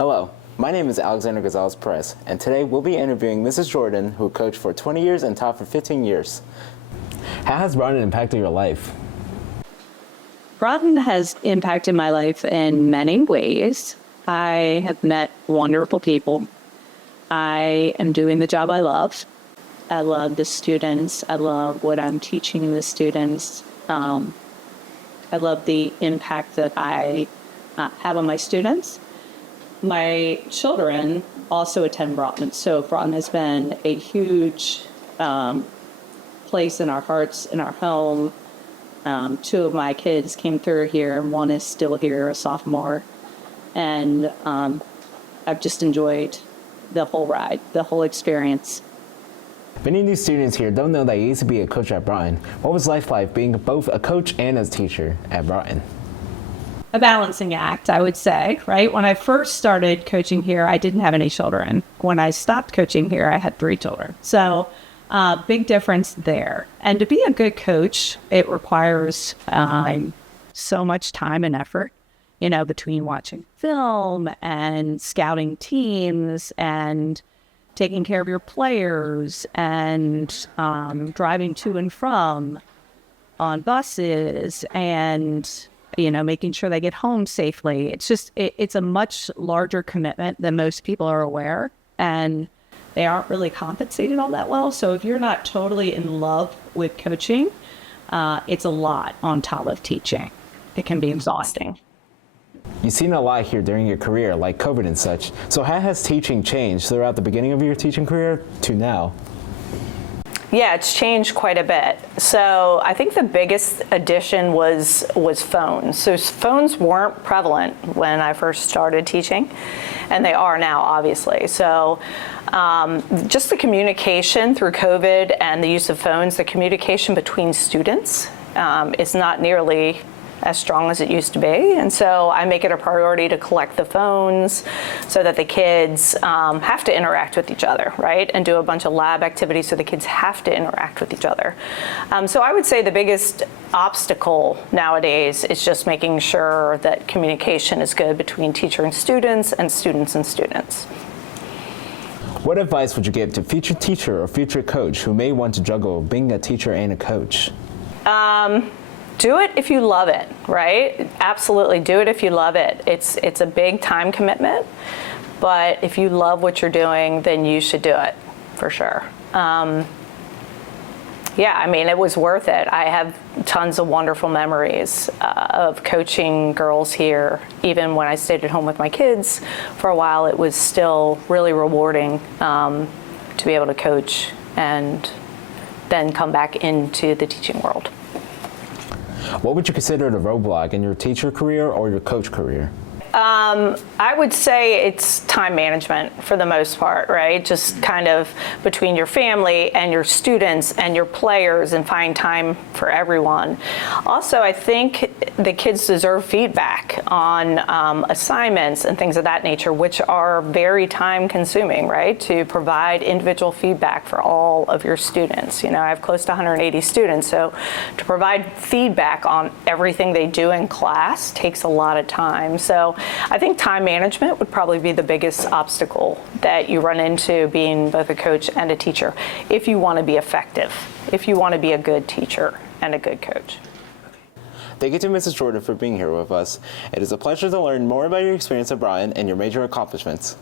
Hello, my name is Alexander Gonzalez-Perez, and today we'll be interviewing Mrs. Jordan, who coached for 20 years and taught for 15 years. How has Broughton impacted your life? Broughton has impacted my life in many ways. I have met wonderful people. I am doing the job I love. I love the students. I love what I'm teaching the students. I love the impact that I have on my students. My children also attend Broughton, so Broughton has been a huge place in our hearts, in our home. Two of my kids came through here, and one is still here, a sophomore. And I've just enjoyed the whole ride, the whole experience. Many new students here don't know that you used to be a coach at Broughton. What was life like being both a coach and a teacher at Broughton? A balancing act, I would say, right? When I first started coaching here, I didn't have any children. When I stopped coaching here, I had 3 children. So big difference there. And to be a good coach, it requires so much time and effort, between watching film and scouting teams and taking care of your players and driving to and from on buses and, making sure they get home safely. It's a much larger commitment than most people are aware, and they aren't really compensated all that well. So if you're not totally in love with coaching, it's a lot on top of teaching. It can be exhausting. You've seen a lot here during your career, like COVID and such. So how has teaching changed throughout the beginning of your teaching career to now? Yeah, it's changed quite a bit. So I think the biggest addition was phones. So phones weren't prevalent when I first started teaching, and they are now, obviously. So just the communication through COVID and the use of phones, the communication between students is not nearly as strong as it used to be. And so I make it a priority to collect the phones so that the kids have to interact with each other, right? And do a bunch of lab activities so the kids have to interact with each other. So I would say the biggest obstacle nowadays is just making sure that communication is good between teacher and students and students and students. What advice would you give to future teacher or future coach who may want to juggle being a teacher and a coach? Do it if you love it, right? Absolutely, do it if you love it. It's a big time commitment, but if you love what you're doing, then you should do it, for sure. It was worth it. I have tons of wonderful memories of coaching girls here. Even when I stayed at home with my kids for a while, it was still really rewarding to be able to coach and then come back into the teaching world. What would you consider the roadblock in your teacher career or your coach career? I would say it's time management for the most part, right? Just kind of between your family and your students and your players and find time for everyone. Also, I think the kids deserve feedback on assignments and things of that nature, which are very time consuming, right? To provide individual feedback for all of your students. I have close to 180 students, so to provide feedback on everything they do in class takes a lot of time. So I think time management would probably be the biggest obstacle that you run into being both a coach and a teacher if you want to be effective, if you want to be a good teacher and a good coach. Thank you to Mrs. Jordan for being here with us. It is a pleasure to learn more about your experience at Broughton and your major accomplishments.